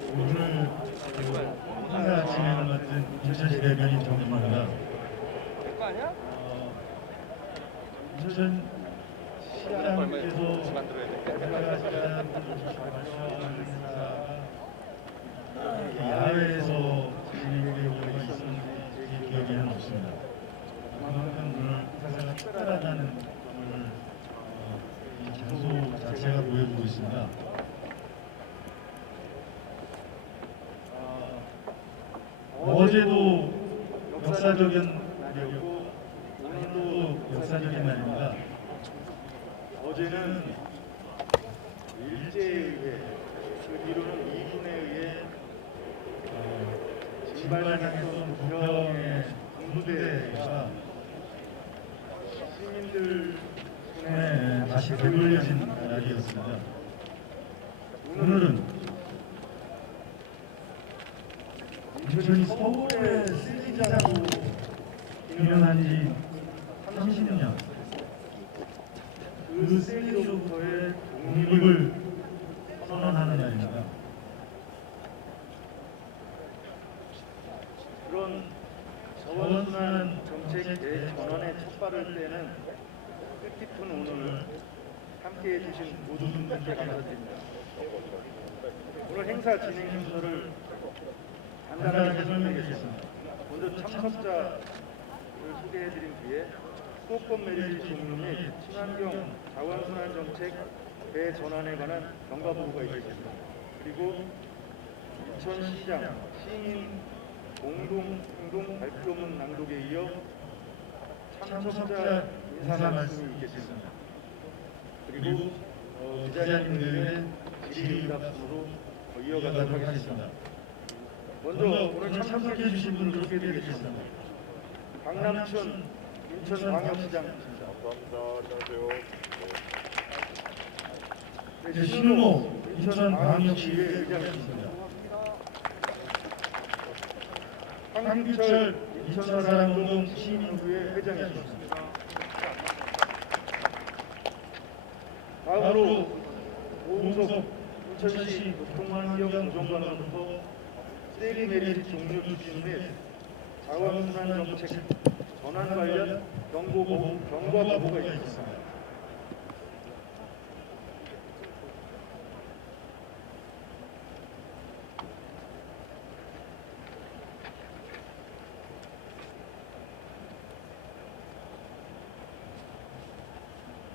오늘 행사 진행을 맡은 인천시 대변인 정입니다. 인천시장께서 행사가 야외에서 진행되는 경우가 있었는지 제 기억에는 없습니다. 그만큼 오늘 행사가 특별하다는 점을 이 장소 자체가 보여주고 있습니다. 어제도 역사적인 날이었고 오늘도 역사적인 날입니다. 어제는 일제에 의해 그 뒤로는 이군에 의해 진발당했던 부평의 군부대가 시민들 손에 다시 되돌려진 날이었습니다. 오늘은 인천이 서울의 쓰레기장으로 유명한 지 30년, 그 쓰레기로부터의 독립을 선언하는 날입니다. 그런 저원순환 정책 대전환의 첫 발을 떼는 뜻깊은 오늘을 함께해 주신 모든 분들께 감사드립니다. 오늘 행사 진행 순서를 간단하게 설명드리겠습니다. 먼저 참석자를 소개해드린 뒤에 수도권 메리지 종류 및 친환경 자원순환 정책 대전환에 관한 경과 보고가 있겠습니다. 그리고 인천시장 시민 공동행동 발표문 낭독에 이어 참석자 인사 말씀이 있겠습니다. 그리고 기자님들의 질의응답으로 이어가도록 하겠습니다. 먼저 오늘 참석해 주신 분을 소개해드리겠습니다. 박남춘 인천광역시장입니다. 감사합니다. 안녕하세요. 네, 신은호 인천광역시의 의장이십니다. 황규철 인천사랑운동 시민회의 회장이십니다. 다음으로 오웅석 인천시 교통환경 조정관으로부터 쓰레기 메리지 종류 기준 및 자원순환 정책 전환 관련 경과 보고가 있습니다.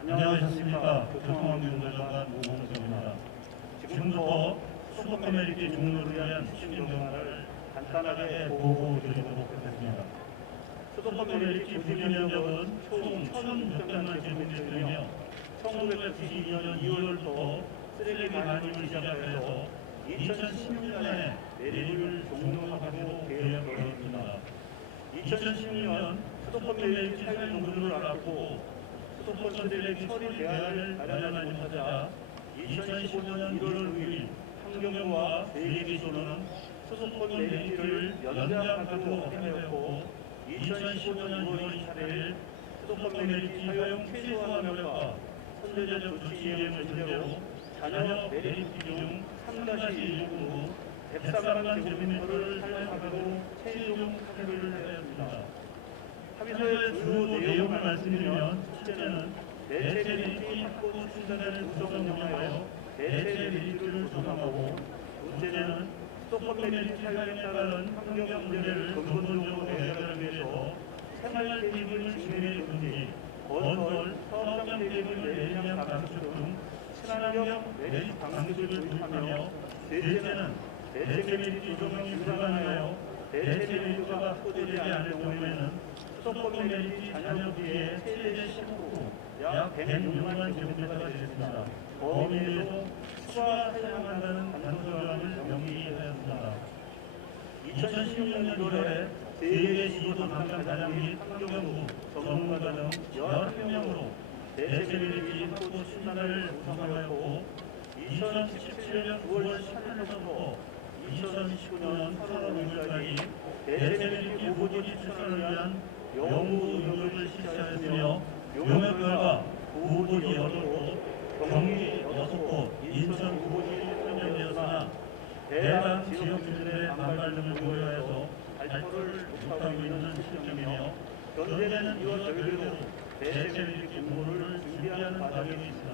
안녕하셨습니까? 교통환경조정관 오홍석입니다. 지금부터 수도권 메리지 종료를 위한 시행 정화를 간단하게 보고드리도록 하겠습니다. 수도권 메리지 부지 면적은 총 1,600만 제곱미터이며 1992년 2월부터 쓰레기 반입을 시작해서 2016년에 메리지를 종료하고 계획되었습니다. 2016년 수도권 메리지 사용 정도를 알았고 수도권 쓰레기 처리 대안을 마련하지 못하자 2015년 1월 5일 환경부와 대기소는 수도권 메리지를 연장하기로 하였고 2015년 6월 24일 수도권 메리지 사용 최소화하면과 선제적 조치 이행을 전제로 잔여 메리지 중 3-1부 103만 제곱미터를 사용하기로 최종 합의를 하였습니다. 합의서의 주요 내용을 말씀드리면 첫째는 대체 메리지 확보 추진단을 구성하여 대체 메리지를 조성하고, 둘째는 수도권 메리지 사용에 따른 환경 문제를 근본적으로 해결하기 위해서 생활 대립을 진행해 금지, 건설, 사업장 대립을 내리량 감축 등 친환경 메리지 방식을 도입하며, 셋째는 대체 메리지 조정이 불가능하여 대체 메리지가 확보되지 않을 경우에는 수도권 메리지 잔여 부지의 최대 10호 약 106만 제곱미터가 되겠습니다. 범위에서 추가 사용한다는 단서조항을 명기하였습니다. 2016년 1월에 세계 지도도 담당자장 및 환경부 전문가 등 11명으로 대체 메리지 확보 추진단을 구성하였고, 2017년 9월 18일부터 2019년 8월 5일까지 대체 메리지 보호지 추진을 위한 연구 용역을 실시하였으며, 용역 결과 우호지 8곳, 경기 6곳, 인천 우호지 선정되었으나 대학 지역주들의 반발 등을 고려해서 발표를 못하고 있는 실정이며 현재는 이와 별개로 대체밀리 공모를 준비하는 과정이 있습니다.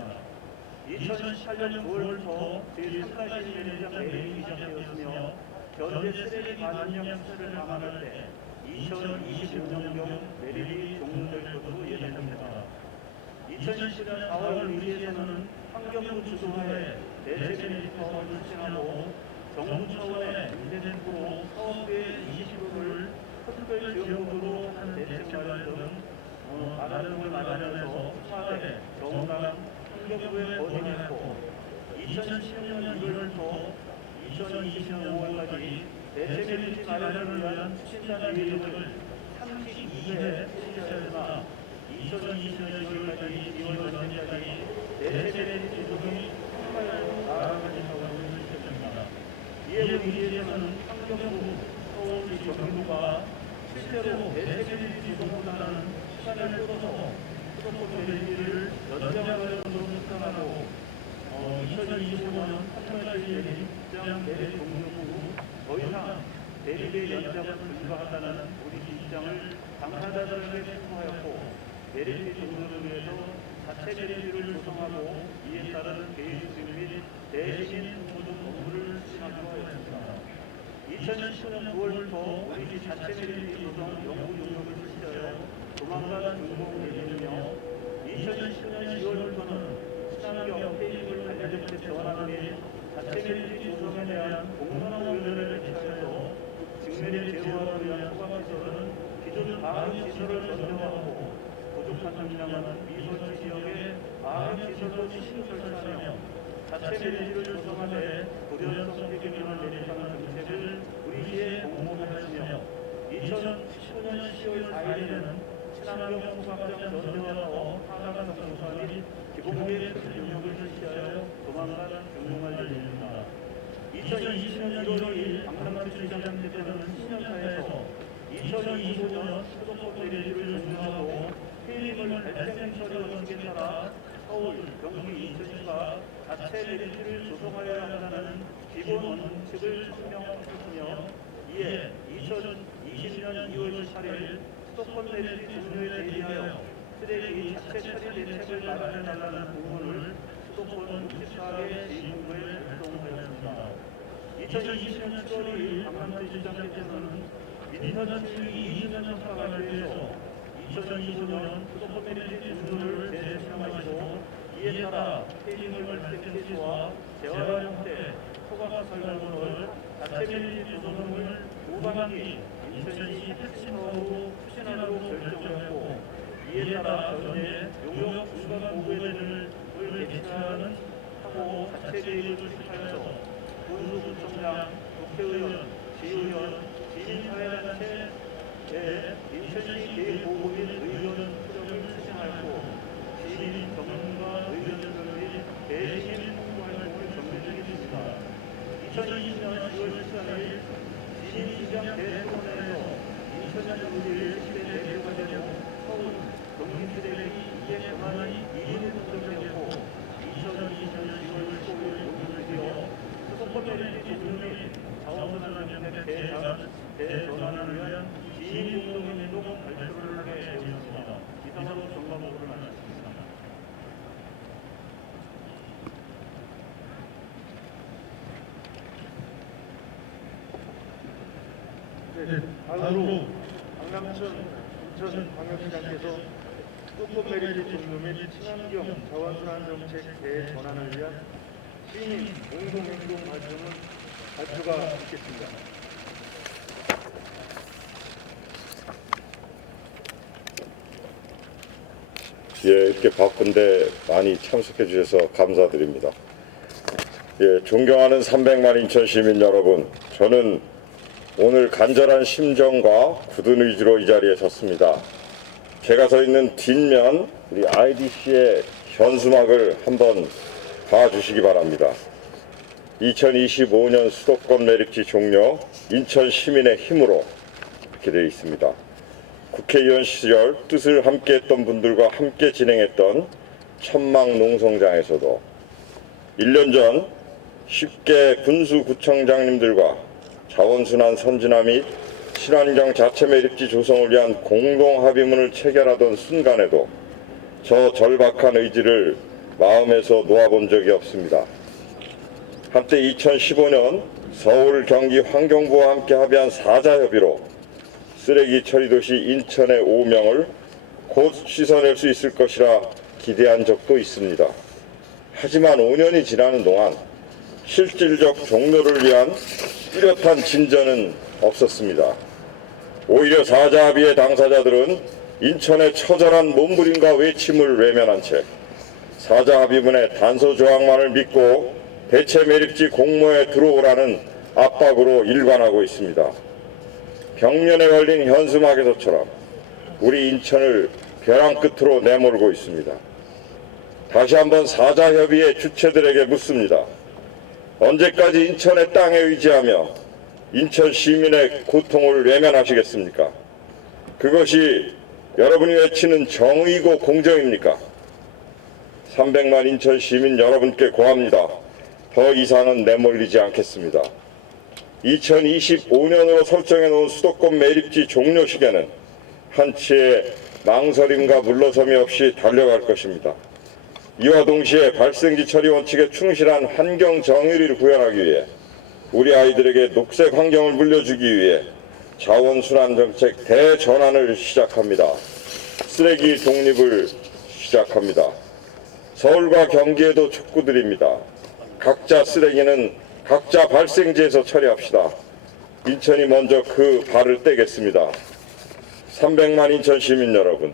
2018년 9월부터 제3가시 매니장 매입이 시작되었으며 현재 쓰레기 반영 시설을 감안할 때 2025년경 매립이 종료될 것으로 예상됩니다. 2017년 4월 의회에서는 환경부 주도하에 대체매립 사업을 추진하고 정부 차원의 문제생으로 사업비의 20%를 특별 지원금으로 하는 대책마련 등 마련을 마련해서 청와대, 정당, 환경부에 건의했고 2016년 1월부터 2020년 5월까지 대체매립지 마련을 위한 추진단 계획을 32회 실시하였으나 2020년 2월 전까지 대체매립지 조정이 나아가지 못하고 있는 실정입니다. 이에 의회에서는 환경부, 서울시 정부가 실제로 대체매립지 조정보다는 시간을 끌어서 수도권 매립지를 연장하려는 것으로 추천하고 2025년 3월까지 매립장 매립 종료 후 더 이상 매립의 연장은 불가하다는 우리 입장을 당사자들에게 통보하였고 매립지 종료를 위해서 자체 매립지를 조성하고 이에 따른 계획 및 대신 공모등 업무를 추진하기로 하였습니다. 2017년 9월부터 우리 자체 매립지 조성 연구 용역을 실시하여 조만간 준공 예정이며 2017년 10월부터는 친환경 폐기물 관련된 전환 및 자체 매립지 조성에 대한 공론화위원회를 개최하여서 직매립 제어화를 위한 소각시설은 기존 방역시설을 전정하고 부족한 전량은 미설치 지역에 방역시설로 신설하며 자체 매립지를 조성하되 불연성 폐기물을 매립하는 정책을 우리시에 공모하였으며 2019년 10월 4일에는 친환경 소각장 전정화와 하나간 정사 및 기본계획 능력을 실시하여 조만간 준공할 예정입니다. 2020년 1월 2일 강남특별시장께서는 신년사에서 2025년 수도권 매립지를 종료하고 폐기물 발생 처리 원칙에 따라 서울, 경기, 인천시가 자체 매립지를 조성하여야 한다는 기본 원칙을 설명하셨으며 이에 2020년 2월 18일 수도권 매립지 종료에 대비하여 쓰레기 자체 처리 대책을 마련해달라는 공문을 수도권 64개 지휘본부에 발송하였습니다. 2020년 7월 2일 강남특별시장께서는 민선 7기 20년 성과 발표에서 2025년 수도권 매립지 종료를 재청하시고 이에 따라 폐기물 발생 시수와 재활 형태, 소각 설명을 자체 매립지 조성을 후반기 인천시 핵심 사업으로 추진하기로 결정했고 이에 따라 현재 용역 중간 보고회를 개최하는 하고 자체 계획을 수립하여서 군수구청장, 국회의원, 시의원, 시민사회단체의 인천시 계획보고 및 의견 수정을 추진하였고 시민 전문가 의견들 및 대시민 홍보활동을 전개되겠습니다. 2020년 10월 14일 시민시장 대토론회에서 인천시 의회 10대 대표가 되고 서울 경기 쓰레기 이해 권한이 2인 선정되었고 2020년 10월 15일 공개되어 수도권 매립지 종료 및 자원순환 정책 대전환을 위한 시민공동행동 발표를 하게 되었습니다. 이상으로 점검보고를 마쳤습니다. 네, 다음으로 강남천 인천광역시장께서 수도권 매립지 종료 및 친환경 자원순환 정책 대전환을 위한 시민 공동행동 발표가 있겠습니다. 예, 이렇게 바쁜데 많이 참석해 주셔서 감사드립니다. 예, 존경하는 300만 인천 시민 여러분, 저는 오늘 간절한 심정과 굳은 의지로 이 자리에 섰습니다. 제가 서 있는 뒷면 우리 IDC의 현수막을 한번 봐주시기 바랍니다. 2025년 수도권 매립지 종료, 인천 시민의 힘으로 이렇게 되어 있습니다. 국회의원 시절 뜻을 함께했던 분들과 함께 진행했던 천막 농성장에서도 1년 전 10개 군수구청장님들과 자원순환 선진화 및 친환경 자체 매립지 조성을 위한 공동 합의문을 체결하던 순간에도 저 절박한 의지를 마음에서 놓아본 적이 없습니다. 한때 2015년 서울, 경기 환경부와 함께 합의한 사자협의로 쓰레기 처리도시 인천의 오명을 곧 씻어낼 수 있을 것이라 기대한 적도 있습니다. 하지만 5년이 지나는 동안 실질적 종료를 위한 뚜렷한 진전은 없었습니다. 오히려 사자합의의 당사자들은 인천의 처절한 몸부림과 외침을 외면한 채 사자합의문의 단서 조항만을 믿고 대체 매립지 공모에 들어오라는 압박으로 일관하고 있습니다. 벽면에 걸린 현수막에서처럼 우리 인천을 벼랑 끝으로 내몰고 있습니다. 다시 한번 사자협의회 주체들에게 묻습니다. 언제까지 인천의 땅에 의지하며 인천 시민의 고통을 외면하시겠습니까? 그것이 여러분이 외치는 정의고 공정입니까? 300만 인천 시민 여러분께 고합니다. 더 이상은 내몰리지 않겠습니다. 2025년으로 설정해 놓은 수도권 매립지 종료 시기에는 한치의 망설임과 물러섬이 없이 달려갈 것입니다. 이와 동시에 발생지 처리 원칙에 충실한 환경 정의를 구현하기 위해 우리 아이들에게 녹색 환경을 물려주기 위해 자원순환 정책 대전환을 시작합니다. 쓰레기 독립을 시작합니다. 서울과 경기에도 촉구드립니다. 각자 쓰레기는 각자 발생지에서 처리합시다. 인천이 먼저 그 발을 떼겠습니다. 300만 인천 시민 여러분,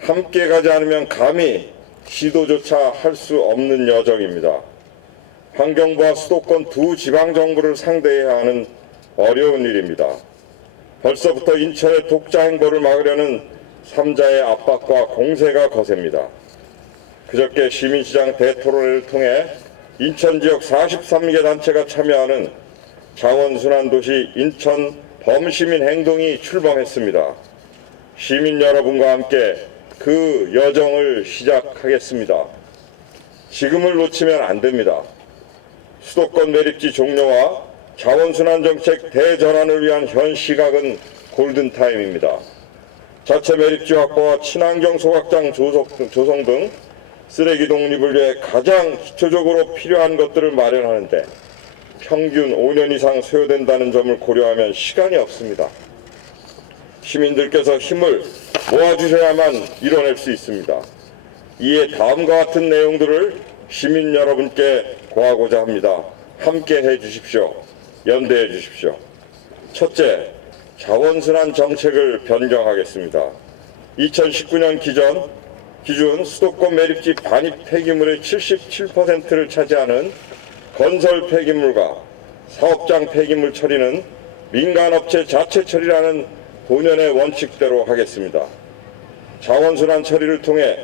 함께 가지 않으면 감히 시도조차 할 수 없는 여정입니다. 환경부와 수도권 두 지방정부를 상대해야 하는 어려운 일입니다. 벌써부터 인천의 독자 행보를 막으려는 3자의 압박과 공세가 거셉니다. 그저께 시민시장 대토론회를 통해 인천 지역 43개 단체가 참여하는 자원순환도시 인천 범시민 행동이 출범했습니다. 시민 여러분과 함께 그 여정을 시작하겠습니다. 지금을 놓치면 안 됩니다. 수도권 매립지 종료와 자원순환 정책 대전환을 위한 현 시각은 골든타임입니다. 자체 매립지 확보와 친환경 소각장 조성 등 쓰레기 독립을 위해 가장 기초적으로 필요한 것들을 마련하는데 평균 5년 이상 소요된다는 점을 고려하면 시간이 없습니다. 시민들께서 힘을 모아주셔야만 이뤄낼 수 있습니다. 이에 다음과 같은 내용들을 시민 여러분께 고하고자 합니다. 함께 해주십시오. 연대해 주십시오. 첫째, 자원순환 정책을 변경하겠습니다. 2019년 기준 수도권 매립지 반입 폐기물의 77%를 차지하는 건설 폐기물과 사업장 폐기물 처리는 민간업체 자체 처리라는 본연의 원칙대로 하겠습니다. 자원순환 처리를 통해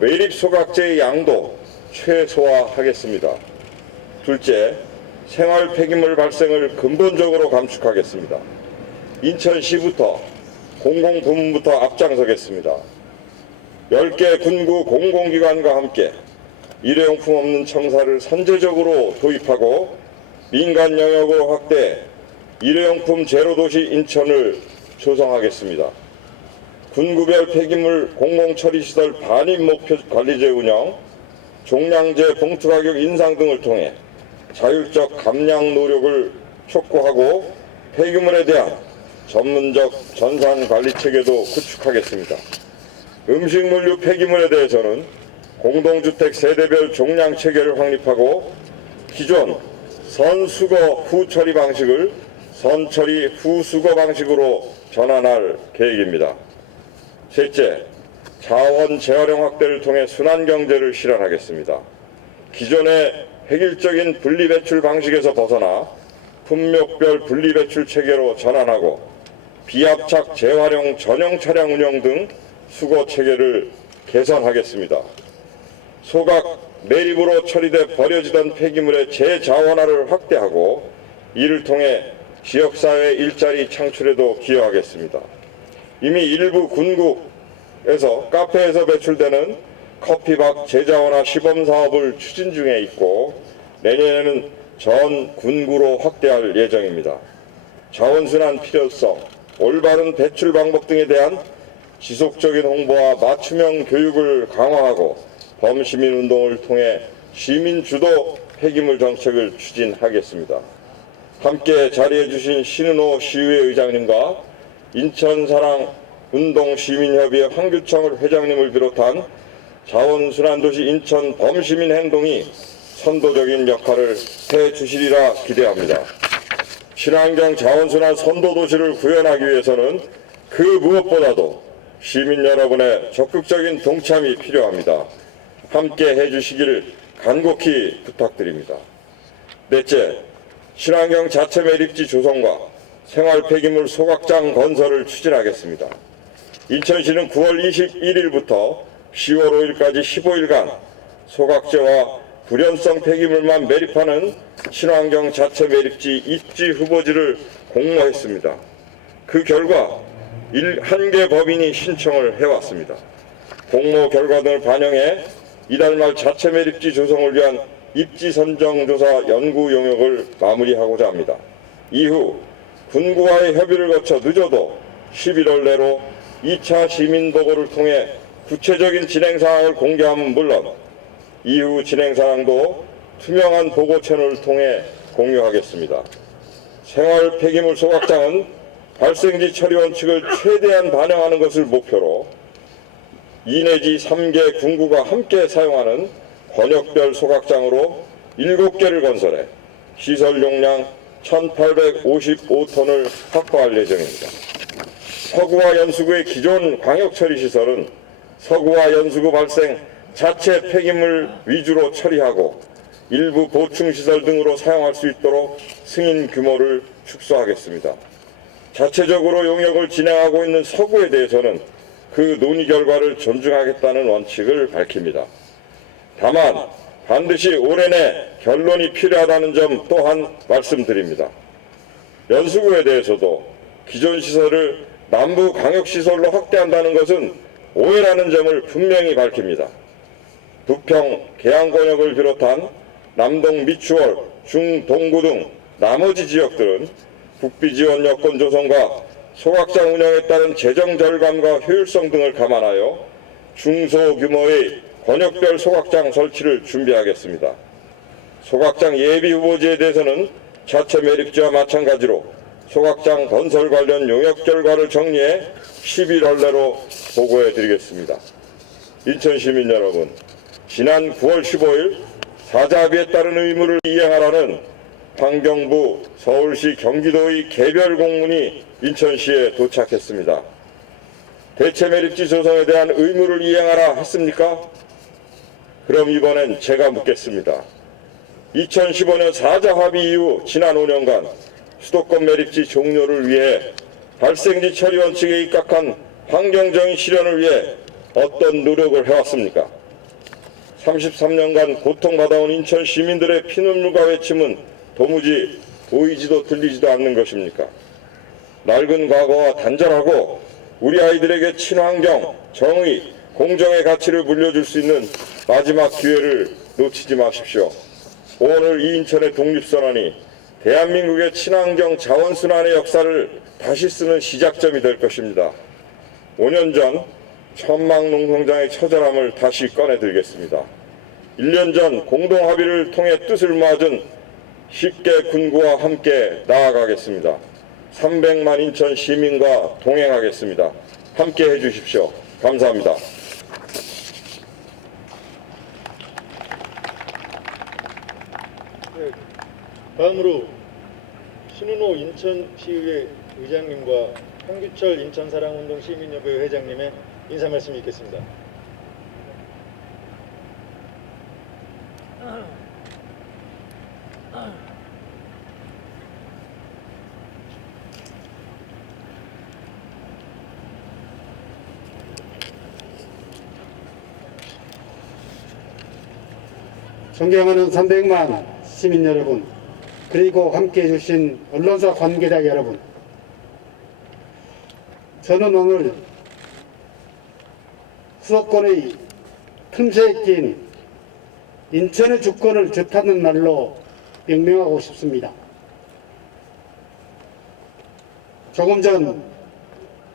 매립 소각재의 양도 최소화하겠습니다. 둘째, 생활 폐기물 발생을 근본적으로 감축하겠습니다. 인천시부터 공공부문부터 앞장서겠습니다. 10개 군구 공공기관과 함께 일회용품 없는 청사를 선제적으로 도입하고 민간 영역으로 확대 일회용품 제로도시 인천을 조성하겠습니다. 군구별 폐기물 공공처리시설 반입 목표 관리제 운영, 종량제 봉투가격 인상 등을 통해 자율적 감량 노력을 촉구하고 폐기물에 대한 전문적 전산관리 체계도 구축하겠습니다. 음식물류 폐기물에 대해서는 공동주택 세대별 종량 체계를 확립하고 기존 선수거 후처리 방식을 선처리 후수거 방식으로 전환할 계획입니다. 셋째, 자원 재활용 확대를 통해 순환경제를 실현하겠습니다. 기존의 획일적인 분리배출 방식에서 벗어나 품목별 분리배출 체계로 전환하고 비압착 재활용 전용 차량 운영 등 수거 체계를 개선하겠습니다. 소각 매립으로 처리돼 버려지던 폐기물의 재자원화를 확대하고 이를 통해 지역사회 일자리 창출에도 기여하겠습니다. 이미 일부 군국에서 카페에서 배출되는 커피박 재자원화 시범사업을 추진 중에 있고 내년에는 전 군구로 확대할 예정입니다. 자원순환 필요성, 올바른 배출 방법 등에 대한 지속적인 홍보와 맞춤형 교육을 강화하고 범시민 운동을 통해 시민 주도 폐기물 정책을 추진하겠습니다. 함께 자리해 주신 신은호 시의회 의장님과 인천사랑 운동시민협의회 황규청 회장님을 비롯한 자원순환도시 인천 범시민 행동이 선도적인 역할을 해주시리라 기대합니다. 친환경 자원순환 선도도시를 구현하기 위해서는 그 무엇보다도 시민 여러분의 적극적인 동참이 필요합니다. 함께 해주시길 간곡히 부탁드립니다. 넷째, 친환경 자체 매립지 조성과 생활 폐기물 소각장 건설을 추진하겠습니다. 인천시는 9월 21일부터 10월 5일까지 15일간 소각제와 불연성 폐기물만 매립하는 친환경 자체 매립지 입지 후보지를 공모했습니다. 그 결과 1개 법인이 신청을 해왔습니다. 공모 결과 등을 반영해 이달 말 자체 매립지 조성을 위한 입지 선정 조사 연구 용역을 마무리하고자 합니다. 이후 군구와의 협의를 거쳐 늦어도 11월 내로 2차 시민보고를 통해 구체적인 진행 사항을 공개함은 물론 이후 진행 사항도 투명한 보고 채널을 통해 공유하겠습니다. 생활 폐기물 소각장은 발생지 처리 원칙을 최대한 반영하는 것을 목표로 2 내지 3개 군구가 함께 사용하는 권역별 소각장으로 7개를 건설해 시설 용량 1,855톤을 확보할 예정입니다. 서구와 연수구의 기존 광역처리시설은 서구와 연수구 발생 자체 폐기물 위주로 처리하고 일부 보충시설 등으로 사용할 수 있도록 승인 규모를 축소하겠습니다. 자체적으로 용역을 진행하고 있는 서구에 대해서는 그 논의 결과를 존중하겠다는 원칙을 밝힙니다. 다만 반드시 올해 내 결론이 필요하다는 점 또한 말씀드립니다. 연수구에 대해서도 기존 시설을 남부 광역시설로 확대한다는 것은 오해라는 점을 분명히 밝힙니다. 부평, 계양권역을 비롯한 남동, 미추홀, 중동구 등 나머지 지역들은 국비 지원 여건 조성과 소각장 운영에 따른 재정 절감과 효율성 등을 감안하여 중소규모의 권역별 소각장 설치를 준비하겠습니다. 소각장 예비 후보지에 대해서는 자체 매립지와 마찬가지로 소각장 건설 관련 용역 결과를 정리해 11월 내로 보고해 드리겠습니다. 인천 시민 여러분, 지난 9월 15일 사자합의에 따른 의무를 이행하라는 환경부, 서울시, 경기도의 개별 공문이 인천시에 도착했습니다. 대체 매립지 조성에 대한 의무를 이행하라 했습니까? 그럼 이번엔 제가 묻겠습니다. 2015년 사자합의 이후 지난 5년간 수도권 매립지 종료를 위해 발생지 처리 원칙에 입각한 환경적인 실현을 위해 어떤 노력을 해왔습니까? 33년간 고통받아온 인천 시민들의 피눈물과 외침은 도무지 보이지도 들리지도 않는 것입니까? 낡은 과거와 단절하고 우리 아이들에게 친환경, 정의, 공정의 가치를 물려줄 수 있는 마지막 기회를 놓치지 마십시오. 오늘 이 인천의 독립선언이 대한민국의 친환경 자원순환의 역사를 다시 쓰는 시작점이 될 것입니다. 5년 전 천막농성장의 처절함을 다시 꺼내들겠습니다. 1년 전 공동합의를 통해 뜻을 모아준 10개 군구와 함께 나아가겠습니다. 300만 인천 시민과 동행하겠습니다. 함께 해주십시오. 감사합니다. 네, 다음으로 신은호 인천시의회 의장님과 황규철 인천사랑운동시민협의회 회장님의 인사 말씀이 있겠습니다. 존경하는 300만 시민 여러분, 그리고 함께해 주신 언론사 관계자 여러분, 저는 오늘 수도권의 틈새에 낀 인천의 주권을 뜻하는 날로 명명하고 싶습니다. 조금 전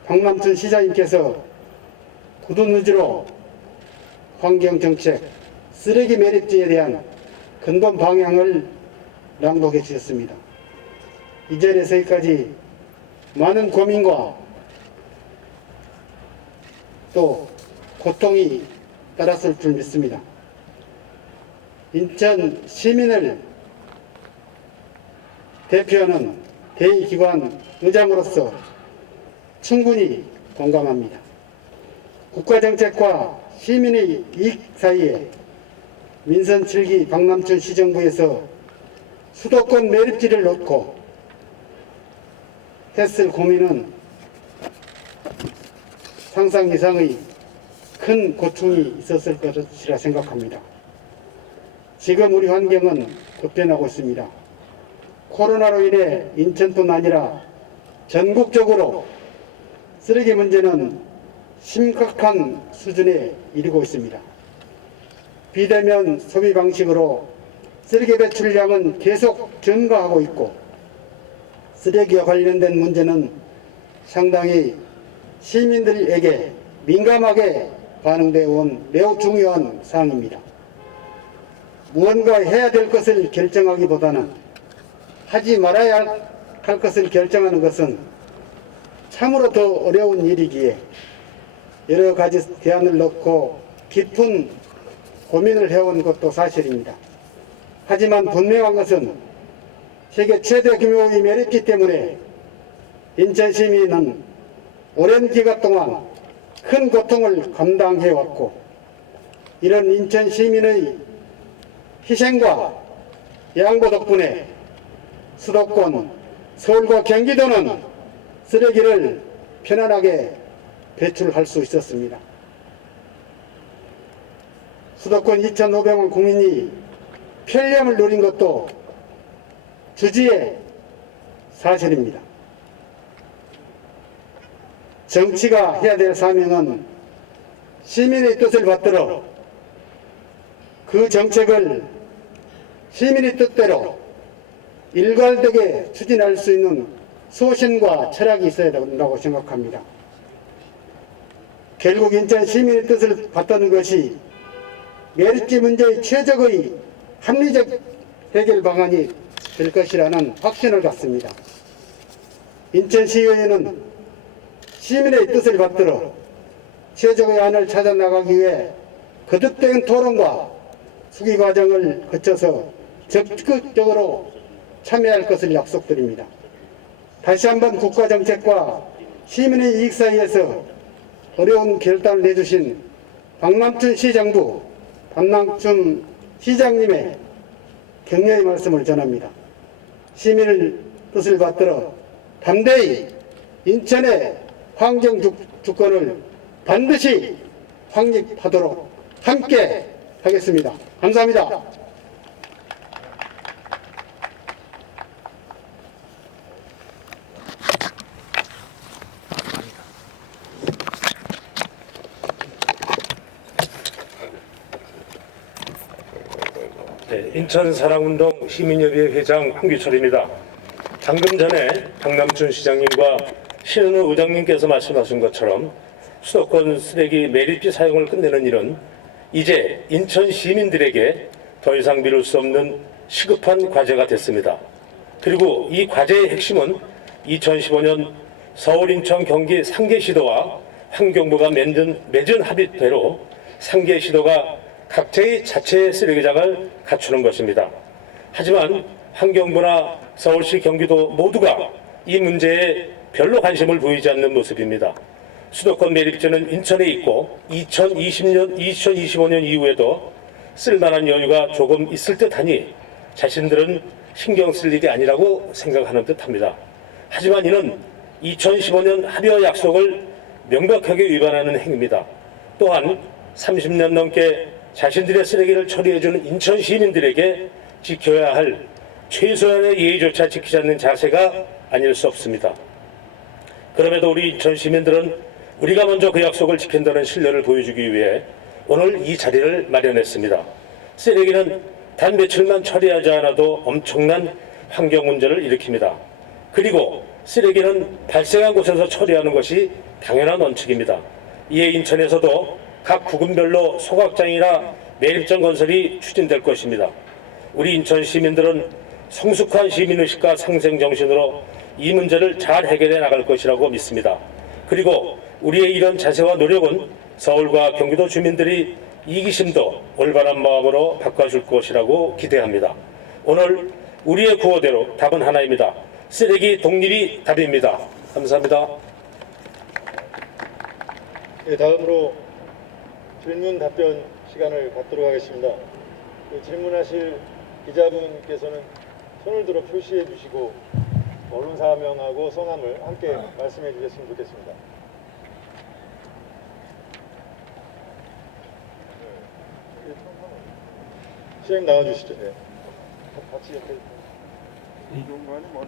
박남춘 시장님께서 굳은 의지로 환경정책, 쓰레기 매립지에 대한 근본 방향을 낭독해 주셨습니다. 이 자리에서 여기까지 많은 고민과 또 고통이 따랐을 줄 믿습니다. 인천 시민을 대표하는 대의기관 의장으로서 충분히 공감합니다. 국가정책과 시민의 이익 사이에 민선 7기 박남춘 시정부에서 수도권 매립지를 놓고 했을 고민은 상상 이상의 큰 고충이 있었을 것이라 생각합니다. 지금 우리 환경은 급변하고 있습니다. 코로나로 인해 인천뿐 아니라 전국적으로 쓰레기 문제는 심각한 수준에 이르고 있습니다. 비대면 소비 방식으로 쓰레기 배출량은 계속 증가하고 있고 쓰레기와 관련된 문제는 상당히 시민들에게 민감하게 반응되어 온 매우 중요한 사항입니다. 무언가 해야 될 것을 결정하기보다는 하지 말아야 할 것을 결정하는 것은 참으로 더 어려운 일이기에 여러 가지 대안을 넣고 깊은 고민을 해온 것도 사실입니다. 하지만 분명한 것은 세계 최대 규모의 매립지 때문에 인천 시민은 오랜 기간 동안 큰 고통을 감당해왔고 이런 인천 시민의 희생과 양보 덕분에 수도권, 서울과 경기도는 쓰레기를 편안하게 배출할 수 있었습니다. 수도권 2,500만 국민이 편리함을 누린 것도 주지의 사실입니다. 정치가 해야 될 사명은 시민의 뜻을 받들어 그 정책을 시민의 뜻대로 일관되게 추진할 수 있는 소신과 철학이 있어야 된다고 생각합니다. 결국 인천 시민의 뜻을 받드는 것이 매립지 문제의 최적의 합리적 해결 방안이 될 것이라는 확신을 갖습니다. 인천시의회는 시민의 뜻을 받들어 최적의 안을 찾아 나가기 위해 거듭된 토론과 수기 과정을 거쳐서 적극적으로 참여할 것을 약속드립니다. 다시 한번 국가정책과 시민의 이익 사이에서 어려운 결단을 내주신 박남춘 시정부, 박남춘 시장님의 격려의 말씀을 전합니다. 시민의 뜻을 받들어 담대히 인천의 환경 주권을 반드시 확립하도록 함께 하겠습니다. 감사합니다. 네, 인천사랑운동 시민협의회 회장 황규철입니다. 방금 전에 박남춘 시장님과 신은호 의장님께서 말씀하신 것처럼 수도권 쓰레기 매립지 사용을 끝내는 일은 이제 인천 시민들에게 더 이상 미룰 수 없는 시급한 과제가 됐습니다. 그리고 이 과제의 핵심은 2015년 서울, 인천, 경기 3개 시도와 환경부가 맺은 합의대로 3개 시도가 각자의 자체 쓰레기장을 갖추는 것입니다. 하지만 환경부나 서울시, 경기도 모두가 이 문제에 별로 관심을 보이지 않는 모습입니다. 수도권 매립지는 인천에 있고 2025년 이후에도 쓸만한 여유가 조금 있을 듯하니 자신들은 신경 쓸 일이 아니라고 생각하는 듯합니다. 하지만 이는 2015년 합의와 약속을 명백하게 위반하는 행위입니다. 또한 30년 넘게 자신들의 쓰레기를 처리해주는 인천 시민들에게 지켜야 할 최소한의 예의조차 지키지 않는 자세가 아닐 수 없습니다. 그럼에도 우리 인천 시민들은 우리가 먼저 그 약속을 지킨다는 신뢰를 보여주기 위해 오늘 이 자리를 마련했습니다. 쓰레기는 단 며칠만 처리하지 않아도 엄청난 환경 문제를 일으킵니다. 그리고 쓰레기는 발생한 곳에서 처리하는 것이 당연한 원칙입니다. 이에 인천에서도 각 구군별로 소각장이나 매립장 건설이 추진될 것입니다. 우리 인천 시민들은 성숙한 시민의식과 상생정신으로 이 문제를 잘 해결해 나갈 것이라고 믿습니다. 그리고 우리의 이런 자세와 노력은 서울과 경기도 주민들이 이기심도 올바른 마음으로 바꿔줄 것이라고 기대합니다. 오늘 우리의 구호대로 답은 하나입니다. 쓰레기 독립이 답입니다. 감사합니다. 네, 다음으로 질문 답변 시간을 갖도록 하겠습니다. 질문하실 기자분께서는 손을 들어 표시해 주시고 언론사명하고 성함을 함께 말씀해 주셨으면 좋겠습니다. 시장님 나와주시죠. 네. 같이 옆에.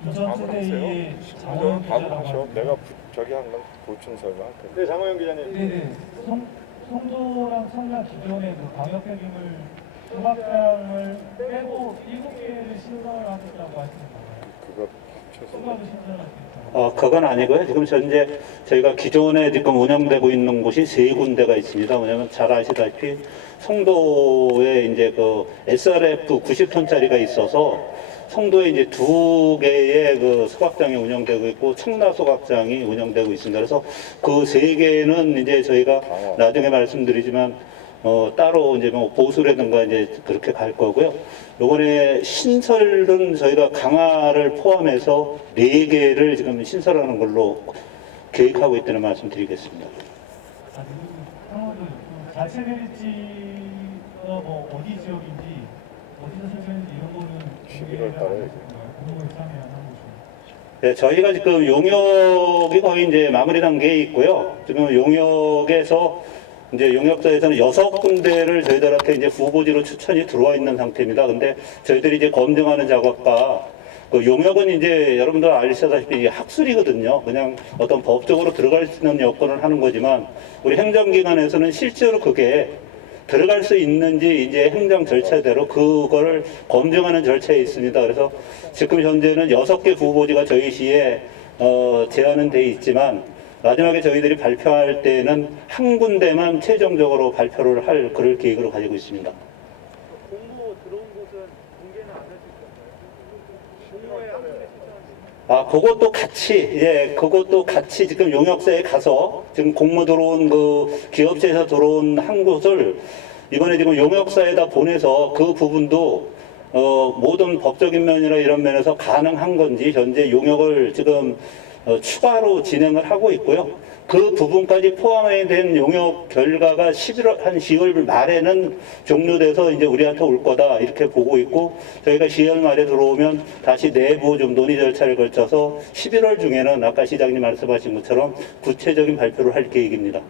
우선세대의 장호영 기자라고 내가 저기 한 건 보충 설명할 텐데. 네, 장호영 기자님. 네네. 송도랑 성남 기존의 그 광역폐기물 소각장을 빼고 7개를 신설을 하겠다고 하시는가요? 그거 합쳐서. 추가로 신설하겠다고. 그건 아니고요. 지금 현재 저희가 기존에 지금 운영되고 있는 곳이 세 군데가 있습니다. 왜냐하면 잘 아시다시피 송도에 이제 그 SRF 90톤짜리가 있어서 송도에 이제 2개의 그 소각장이 운영되고 있고 청라 소각장이 운영되고 있습니다. 그래서 그 3개는 이제 저희가 나중에 말씀드리지만 따로 이제 뭐 보수라든가 이제 그렇게 갈 거고요. 요번에 신설은 저희가 강화를 포함해서 4개를 지금 신설하는 걸로 계획하고 있다는 말씀 드리겠습니다. 자체 메리지가 뭐 어디 지역인지 어디서 설정했는지 이런 거는 11월 달에 공모에 참여하는 것입니다. 네, 저희가 지금 용역이 거의 이제 마무리 단계에 있고요. 지금 용역에서 이제 용역사에서는 6군데를 저희들한테 이제 후보지로 추천이 들어와 있는 상태입니다. 근데 저희들이 이제 검증하는 작업과 그 용역은 이제 여러분들 아시다시피 이게 학술이거든요. 그냥 어떤 법적으로 들어갈 수 있는 여건을 하는 거지만 우리 행정기관에서는 실제로 그게 들어갈 수 있는지 이제 행정 절차대로 그거를 검증하는 절차에 있습니다. 그래서 지금 현재는 6개 후보지가 저희 시에 제한은 돼 있지만 마지막에 저희들이 발표할 때는 한 군데만 최종적으로 발표를 할 그럴 계획으로 가지고 있습니다. 공모 들어온 곳은 공개는 안 할 수 있었나요? 공모에 한 군데 신청하는 그것도 같이, 그것도 같이 지금 용역사에 가서 지금 공모 들어온 그 기업체에서 들어온 한 곳을 이번에 지금 용역사에다 보내서 그 부분도 모든 법적인 면이나 이런 면에서 가능한 건지 현재 용역을 지금 추가로 진행을 하고 있고요. 그 부분까지 포함된 용역 결과가 11월, 한 10월 말에는 종료돼서 이제 우리한테 올 거다 이렇게 보고 있고 저희가 10월 말에 들어오면 다시 내부 좀 논의 절차를 거쳐서 11월 중에는 아까 시장님 말씀하신 것처럼 구체적인 발표를 할 계획입니다.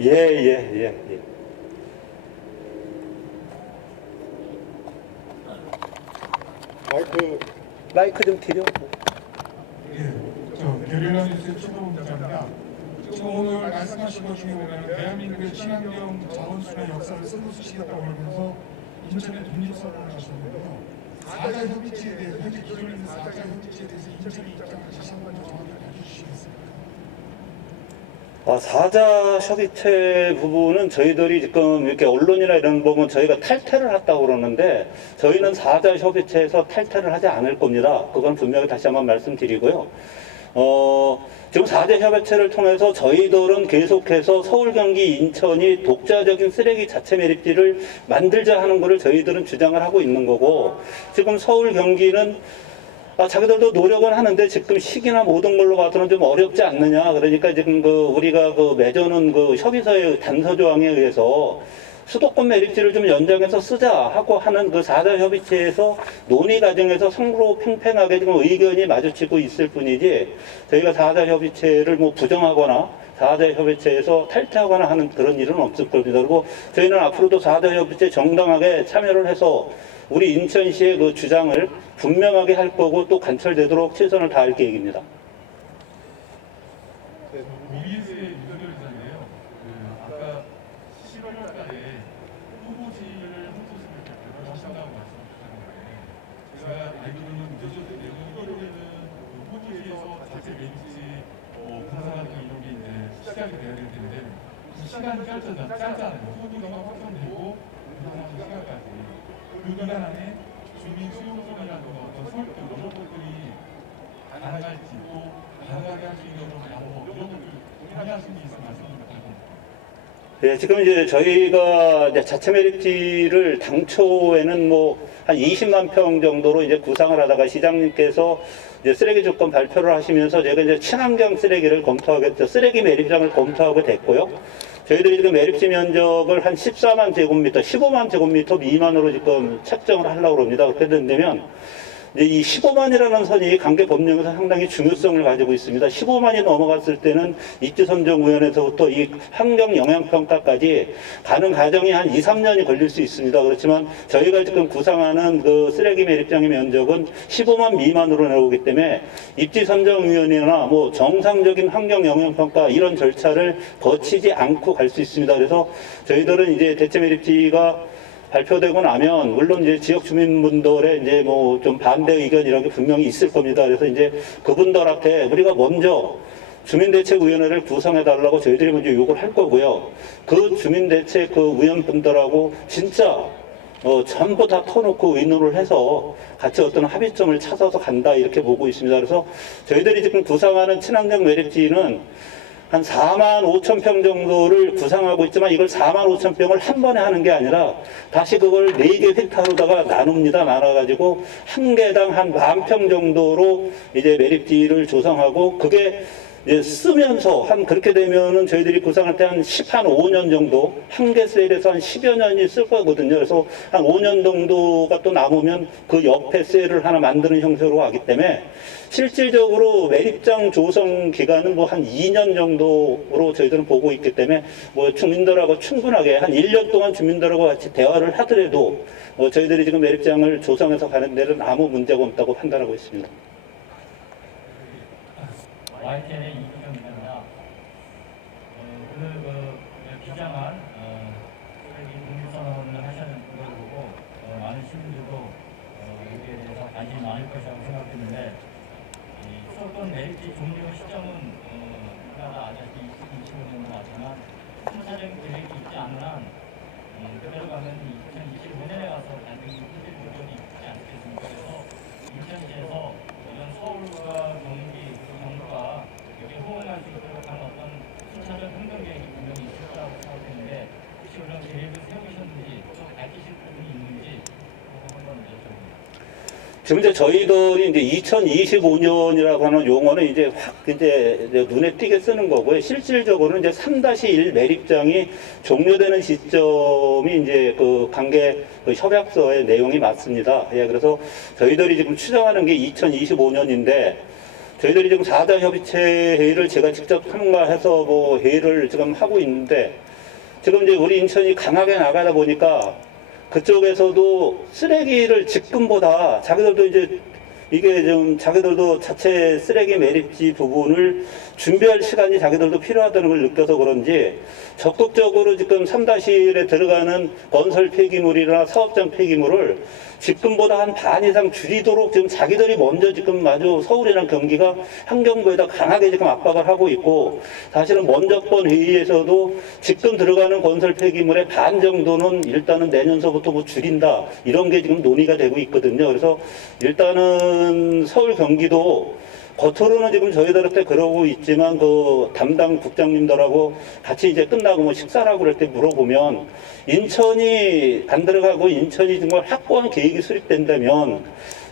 예. 마이크 좀 드려. 별일남 뉴스의 최동훈입니다. 지금 오늘 말씀하신 것 중에 보면 대한민국의 친환경 자원순환 역사를 써보시겠다고 하면서 인천의 독립선언을 하셨는데요. 4자 협의체에 대해서 현재 기존에 있는 4자 협의체에 대해서 인천의 입장을 다시 한번 정확히 알려주시겠습니까? 사자 협의체 부분은 저희들이 지금 이렇게 언론이나 이런 거 보면 저희가 탈퇴를 했다고 그러는데 저희는 사자 협의체에서 탈퇴를 하지 않을 겁니다. 그건 분명히 다시 한번 말씀드리고요. 지금 4대 협의체를 통해서 저희들은 계속해서 서울, 경기, 인천이 독자적인 쓰레기 자체 매립지를 만들자 하는 것을 저희들은 주장을 하고 있는 거고 지금 서울, 경기는 자기들도 노력은 하는데 지금 시기나 모든 걸로 봐서는 좀 어렵지 않느냐. 그러니까 지금 우리가 맺어놓은 협의서의 단서 조항에 의해서 수도권 매립지를 좀 연장해서 쓰자 하고 하는 4자 협의체에서 논의 과정에서 상로 팽팽하게 지금 의견이 마주치고 있을 뿐이지 저희가 4자 협의체를 부정하거나 4자 협의체에서 탈퇴하거나 하는 그런 일은 없을 겁니다. 그리고 저희는 앞으로도 4자 협의체 정당하게 참여를 해서 우리 인천시의 그 주장을 분명하게 할 거고 또 관철되도록 최선을 다할 계획입니다. EBS의 유정열 기자인데요. 아까 11월 달에 후보지 시작이 돼야 될 텐데 그 시간이 짧잖아요. 소비가 확정되고 이동하는 시간까지 그 기간 안에 주민 수용소라든가 어떤 설득 이런 것들이 가능할지 또 가능하게 할 수 있는 방법 이런 것들 동의하시는 게 있으면 말씀 좀 부탁드립니다. 예, 지금 이제 저희가 이제 자체 매립지를 당초에는 뭐 한 20만 평 정도로 이제 구상을 하다가 시장님께서 이제 쓰레기 조건 발표를 하시면서 제가 이제 친환경 쓰레기를 검토하겠죠. 쓰레기 매립장을 검토하게 됐고요. 저희들이 지금 매립지 면적을 한 14만 제곱미터, 15만 제곱미터 미만으로 지금 책정을 하려고 합니다. 그렇게 된다면 이 15만이라는 선이 관계 법령에서 상당히 중요성을 가지고 있습니다. 15만이 넘어갔을 때는 입지선정위원회에서부터 이 환경 영향평가까지 가는 과정이 한 2, 3년이 걸릴 수 있습니다. 그렇지만 저희가 지금 구상하는 그 쓰레기 매립장의 면적은 15만 미만으로 나오기 때문에 입지선정위원회나 뭐 정상적인 환경 영향평가 이런 절차를 거치지 않고 갈 수 있습니다. 그래서 저희들은 이제 대체 매립지가 발표되고 나면 물론 이제 지역 주민분들의 이제 뭐 좀 반대 의견 이런 게 분명히 있을 겁니다. 그래서 이제 그분들한테 우리가 먼저 주민대책위원회를 구성해 달라고 저희들이 먼저 요구를 할 거고요. 그 주민대책 그 위원분들하고 진짜 전부 다 터놓고 의논을 해서 같이 어떤 합의점을 찾아서 간다 이렇게 보고 있습니다. 그래서 저희들이 지금 구상하는 친환경 매립지는 한 4만 5천 평 정도를 구상하고 있지만 이걸 4만 5천 평을 한 번에 하는 게 아니라 다시 그걸 4개 획타로다가 나눕니다. 나눠가지고 한 개당 한 10,000평 정도로 이제 매립지를 조성하고 그게 이제 쓰면서 한 그렇게 되면은 저희들이 구상할 때 한 5년 정도 한 개 셀에서 한 10여 년이 쓸 거거든요. 그래서 한 5년 정도가 또 남으면 그 옆에 셀을 하나 만드는 형태로 가기 때문에 실질적으로 매립장 조성 기간은 뭐 한 2년 정도로 저희들은 보고 있기 때문에 뭐 주민들하고 충분하게 한 1년 동안 주민들하고 같이 대화를 하더라도 뭐 저희들이 지금 매립장을 조성해서 가는 데는 아무 문제가 없다고 판단하고 있습니다. YTN의 이기경입니다. 오늘 비장한 쓰레기 독립선언을 하시는 걸 보고 많은 시민들도 여기에 대해서 관심이 많을 것이라고 생각했는데 수도권 매립지 종료 시점은 우리나라 아직 2025년은 맞지만 순차적인 계획이 있지 않는 한 그대로 가면 2025년에 가서 단순히 호텔 조건이 있지 않겠습니까? 그래서 인천시에서 이런 서울과 경기 정부가 여기 호응할 수 있도록 하는 어떤 순차적 행동 계획이 분명히 있을 거라고 생각했는데 혹시 그런 계획을 세우셨는지 또 밝히실 부분이 있는지 한번 여쭤봅니다. 지금 이제 저희들이 이제 2025년이라고 하는 용어는 이제 확 이제 눈에 띄게 쓰는 거고요. 실질적으로는 이제 3-1 매립장이 종료되는 시점이 이제 그 관계 그 협약서의 내용이 맞습니다. 예, 그래서 저희들이 지금 추정하는 게 2025년인데 저희들이 지금 4자 협의체 회의를 제가 직접 참가해서 뭐 회의를 지금 하고 있는데 지금 이제 우리 인천이 강하게 나가다 보니까 그쪽에서도 쓰레기를 직금보다 자기들도 이제 이게 좀 자기들도 자체 쓰레기 매립지 부분을 준비할 시간이 자기들도 필요하다는 걸 느껴서 그런지 적극적으로 지금 3-1에 들어가는 건설 폐기물이나 사업장 폐기물을 직금보다 한 반 이상 줄이도록 지금 자기들이 먼저 지금 아주 서울이나 경기가 환경부에다 강하게 지금 압박을 하고 있고 사실은 먼저 번 회의에서도 직금 들어가는 건설 폐기물의 반 정도는 일단은 내년서부터 뭐 줄인다 이런 게 지금 논의가 되고 있거든요. 그래서 일단은 서울 경기도 겉으로는 지금 저희들한테 그러고 있지만 그 담당 국장님들하고 같이 이제 끝나고 뭐 식사를 하고 그럴 때 물어보면 인천이 안 들어가고 인천이 정말 확고한 계획이 수립된다면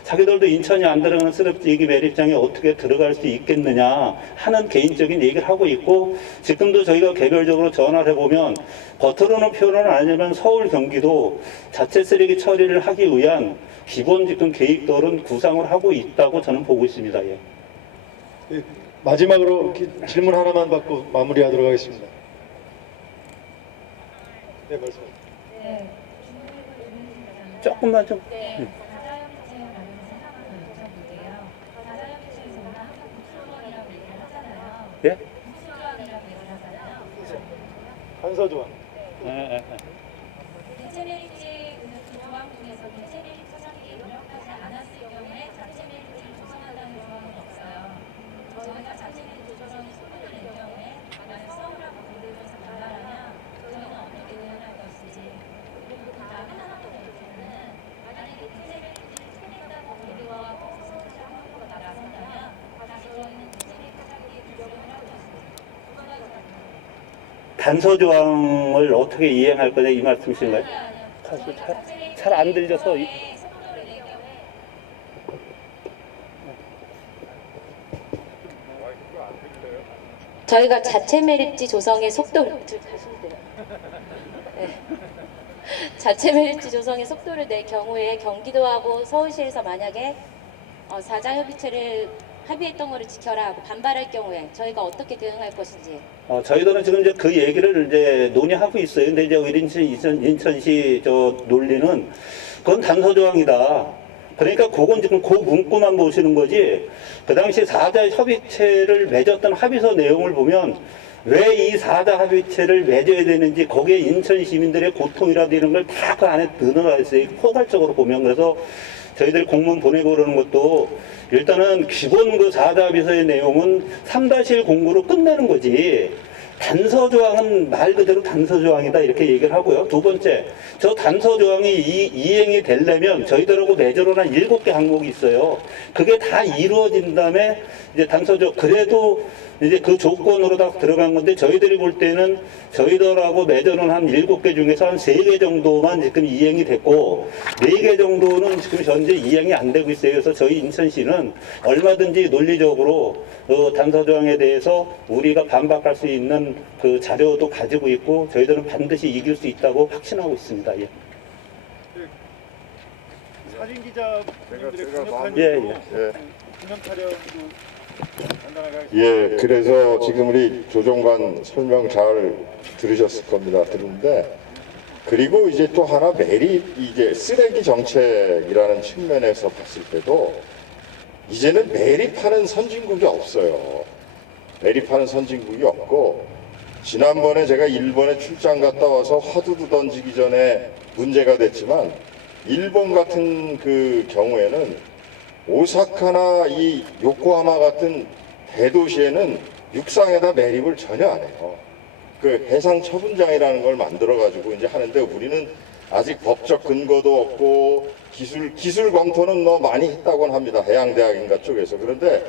자기들도 인천이 안 들어가는 쓰레기 매립장에 어떻게 들어갈 수 있겠느냐 하는 개인적인 얘기를 하고 있고 지금도 저희가 개별적으로 전화를 해보면 겉으로는 표현은 아니지만 서울 경기도 자체 쓰레기 처리를 하기 위한 기본 지금 계획들은 구상을 하고 있다고 저는 보고 있습니다. 예. 마지막으로 질문 하나만 받고 마무리하도록 하겠습니다. 네, 말씀하세요. 네. 조금만 좀. 네. 다자협의체 관련해서 하나만 더 여쭤볼게요. 다자협의체에서는 항상 국수조항이라고 얘기를 하잖아요. 예? 국수조항이라고 얘기를 하잖아요. 한서조항. 대체 매립지 그 조항 중에서 대체 매립 조성이 노력하지 않았을 경우에 자체 매립지를 조성한다는 조항은 없어요. 저희가 자체 매립지 조성이 소문을 낸 경우에 만약 서울 단서 조항을 어떻게 이행할 거냐 이 말씀이신가요? 잘 안 들려서 저희가 자체 매립지 조성의 속도를 자체 매립지 조성의 속도를 낼 경우에 경기도하고 서울시에서 만약에 사자협의체를 합의했던 거를 지켜라 하고 반발할 경우에 저희가 어떻게 대응할 것인지. 저희들은 지금 이제 그 얘기를 이제 논의하고 있어요. 근데 이제 인천시 저 논리는 그건 단서 조항이다. 그러니까 그건 지금 그 문구만 보시는 거지. 그 당시 4자 협의체를 맺었던 합의서 내용을 보면 왜 이 4자 합의체를 맺어야 되는지 거기에 인천 시민들의 고통이라도 이런 걸 다 그 안에 드러나 있어요. 포괄적으로 보면. 그래서 저희들이 공문 보내고 그러는 것도 일단은 기본 그 4자 합의서의 내용은 3-1 공고로 끝내는 거지. 단서 조항은 말 그대로 단서 조항이다 이렇게 얘기를 하고요. 두 번째, 저 단서 조항이 이행이 되려면 저희들하고 내재로는 한 7개 항목이 있어요. 그게 다 이루어진 다음에 이제 단서 조항, 그래도 이제 그 조건으로 다 들어간 건데 저희들이 볼 때는 저희들하고 매저는 한 7개 중에서 한 3개 정도만 지금 이행이 됐고 4개 정도는 지금 현재 이행이 안 되고 있어요. 그래서 저희 인천시는 얼마든지 논리적으로 단서 조항에 대해서 우리가 반박할 수 있는 그 자료도 가지고 있고 저희들은 반드시 이길 수 있다고 확신하고 있습니다. 예. 사진 기자분들의 기념 촬영도 예, 그래서 지금 우리 조정관 설명 잘 들으셨을 겁니다. 들은데 그리고 이제 또 하나 매립 이제 쓰레기 정책이라는 측면에서 봤을 때도 이제는 매립하는 선진국이 없어요. 매립하는 선진국이 없고 지난번에 제가 일본에 출장 갔다 와서 화두도 던지기 전에 문제가 됐지만 일본 같은 그 경우에는 오사카나 이 요코하마 같은 대도시에는 육상에다 매립을 전혀 안 해요. 그 해상 처분장이라는 걸 만들어 가지고 이제 하는데 우리는 아직 법적 근거도 없고 기술 검토는 뭐 많이 했다고는 합니다. 해양대학인가 쪽에서. 그런데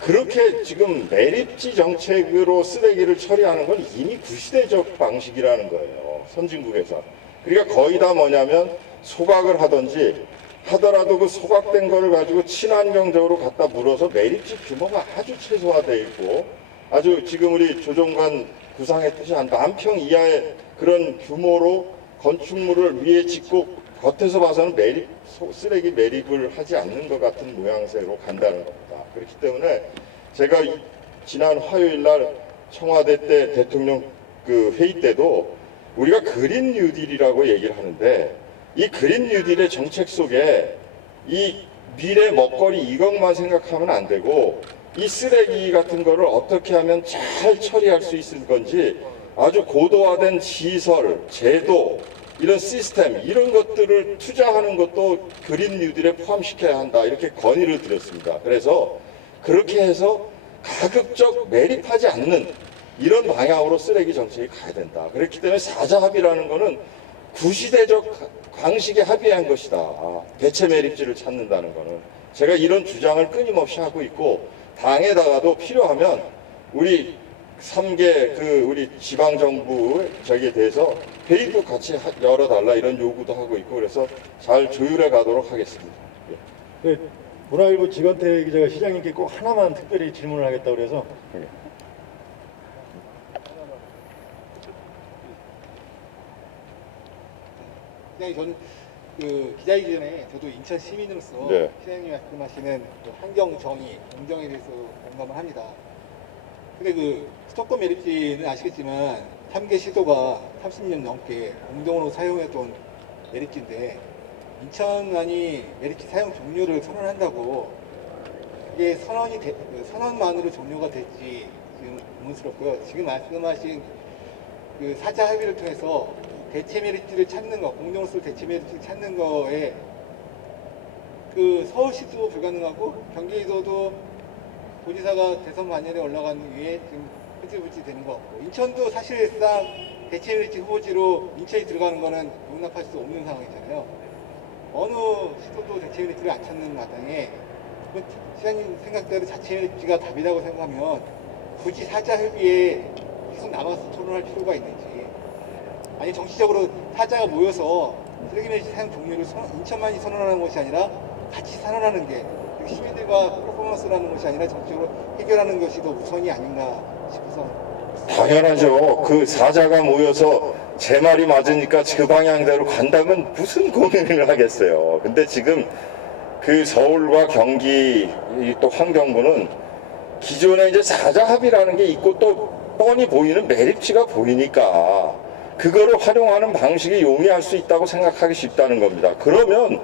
그렇게 지금 매립지 정책으로 쓰레기를 처리하는 건 이미 구시대적 방식이라는 거예요. 선진국에서. 그러니까 거의 다 뭐냐면 소각을 하든지 하더라도 그 소각된 거를 가지고 친환경적으로 갖다 물어서 매립지 규모가 아주 최소화되어 있고 아주 지금 우리 조정관 구상했듯이 한 10,000평 이하의 그런 규모로 건축물을 위에 짓고 겉에서 봐서는 쓰레기 매립을 하지 않는 것 같은 모양새로 간다는 겁니다. 그렇기 때문에 제가 지난 화요일 날 청와대 때 대통령 그 회의 때도 우리가 그린 뉴딜이라고 얘기를 하는데 이 그린 뉴딜의 정책 속에 이 미래 먹거리 이것만 생각하면 안 되고 이 쓰레기 같은 거를 어떻게 하면 잘 처리할 수 있을 건지 아주 고도화된 시설, 제도, 이런 시스템, 이런 것들을 투자하는 것도 그린 뉴딜에 포함시켜야 한다 이렇게 건의를 드렸습니다. 그래서 그렇게 해서 가급적 매립하지 않는 이런 방향으로 쓰레기 정책이 가야 된다. 그렇기 때문에 4자 합의라는 거는 구시대적 방식에 합의한 것이다. 대체 매립지를 찾는다는 거는. 제가 이런 주장을 끊임없이 하고 있고 당에다가도 필요하면 우리 3개 그 우리 지방정부 저기에 대해서 회의도 같이 열어달라 이런 요구도 하고 있고 그래서 잘 조율해 가도록 하겠습니다. 네, 문화일보 지건태 기자가 시장님께 꼭 하나만 특별히 질문을 하겠다고 그래서 시장님 저는 그 기자이기 전에 저도 인천 시민으로서 네. 시장님이 말씀하시는 그 환경 정의, 공정에 대해서 공감을 합니다. 근데 그 수도권 매립지는 아시겠지만 3개 시도가 30년 넘게 공동으로 사용했던 매립지인데 인천만이 매립지 사용 종료를 선언한다고 이게 선언만으로 종료가 될지 지금 의문스럽고요. 지금 말씀하신 그 4자 합의를 통해서 대체 매립지를 찾는 거, 공동으로서 대체 매립지를 찾는 거에 그 서울시도 불가능하고 경기도도 도지사가 대선 반열에 올라간 위에 지금 흐지부지 되는 거 같고 인천도 사실상 대체 매립지 후보지로 인천이 들어가는 거는 용납할 수 없는 상황이잖아요. 어느 시도도 대체 매립지를 안 찾는 마당에 시장님 생각대로 자체 매립지가 답이라고 생각하면 굳이 4자 협의에 계속 남아서 토론할 필요가 있는지, 아니 정치적으로 사자가 모여서 쓰레기 매립지 사용 종료를 인천만이 선언하는 것이 아니라 같이 선언하는 게, 그리고 시민들과 퍼포먼스라는 것이 아니라 정치적으로 해결하는 것이 더 우선이 아닌가 싶어서. 당연하죠. 그 사자가 모여서 제 말이 맞으니까 그 방향대로 간다면 무슨 고민을 하겠어요. 근데 지금 그 서울과 경기 또 환경부는 기존에 이제 사자 합의라는 게 있고 또 뻔히 보이는 매립지가 보이니까 그거를 활용하는 방식이 용이할 수 있다고 생각하기 쉽다는 겁니다. 그러면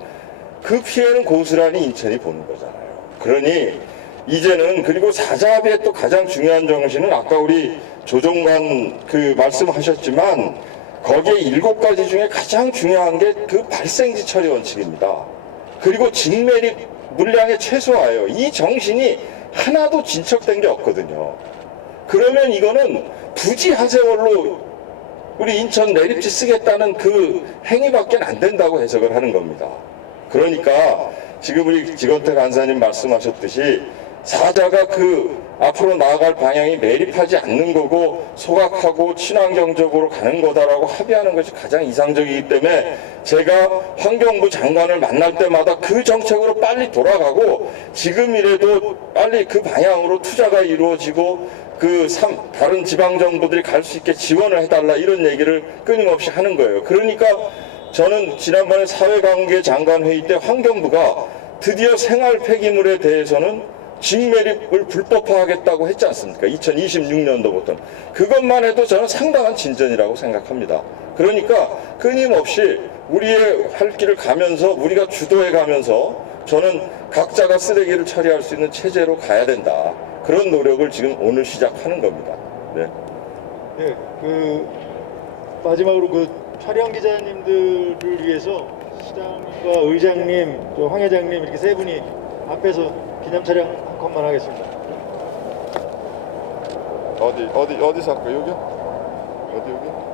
그 피해는 고스란히 인천이 보는 거잖아요. 그러니 이제는, 그리고 사자 합의의 또 가장 중요한 정신은 아까 우리 조종관 그 말씀하셨지만 거기에 7가지 중에 가장 중요한 게 그 발생지 처리 원칙입니다. 그리고 직매립 물량의 최소화예요. 이 정신이 하나도 진척된 게 없거든요. 그러면 이거는 부지 하세월로 우리 인천 매립지 쓰겠다는 그 행위밖에 안 된다고 해석을 하는 겁니다. 그러니까 지금 우리 지건태 간사님 말씀하셨듯이 사자가 그 앞으로 나아갈 방향이 매립하지 않는 거고 소각하고 친환경적으로 가는 거다라고 합의하는 것이 가장 이상적이기 때문에 제가 환경부 장관을 만날 때마다 그 정책으로 빨리 돌아가고 지금이라도 빨리 그 방향으로 투자가 이루어지고 다른 지방정부들이 갈 수 있게 지원을 해달라, 이런 얘기를 끊임없이 하는 거예요. 그러니까 저는 지난번에 사회관계 장관 회의 때 환경부가 드디어 생활 폐기물에 대해서는 직매립을 불법화하겠다고 했지 않습니까? 2026년도부터. 그것만 해도 저는 상당한 진전이라고 생각합니다. 그러니까 끊임없이 우리의 할 길을 가면서, 우리가 주도해 가면서 저는 각자가 쓰레기를 처리할 수 있는 체제로 가야 된다. 그런 노력을 지금 오늘 시작하는 겁니다. 네. 네, 마지막으로 촬영 기자님들을 위해서 시장과 의장님, 또 황 회장님 이렇게 세 분이 앞에서 기념 촬영 한 컷만 하겠습니다. 어디서 할까? 여기요? 어디 여기?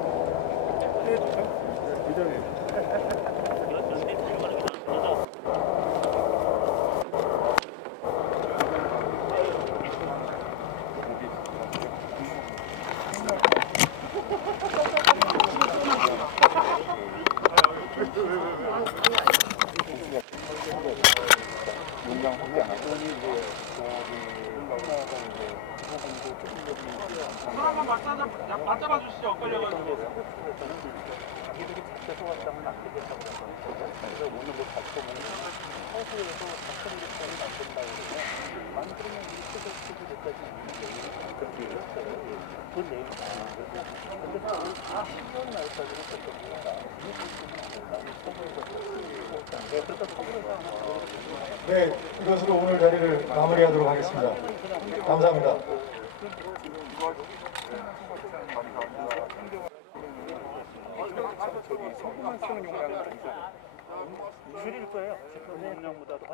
맞잡아 주시죠. 엇갈려가지고. 네, 이것으로 오늘 자리를 마무리하도록 하겠습니다. 감사합니다. 줄일 거예요. 지금 용량보다도.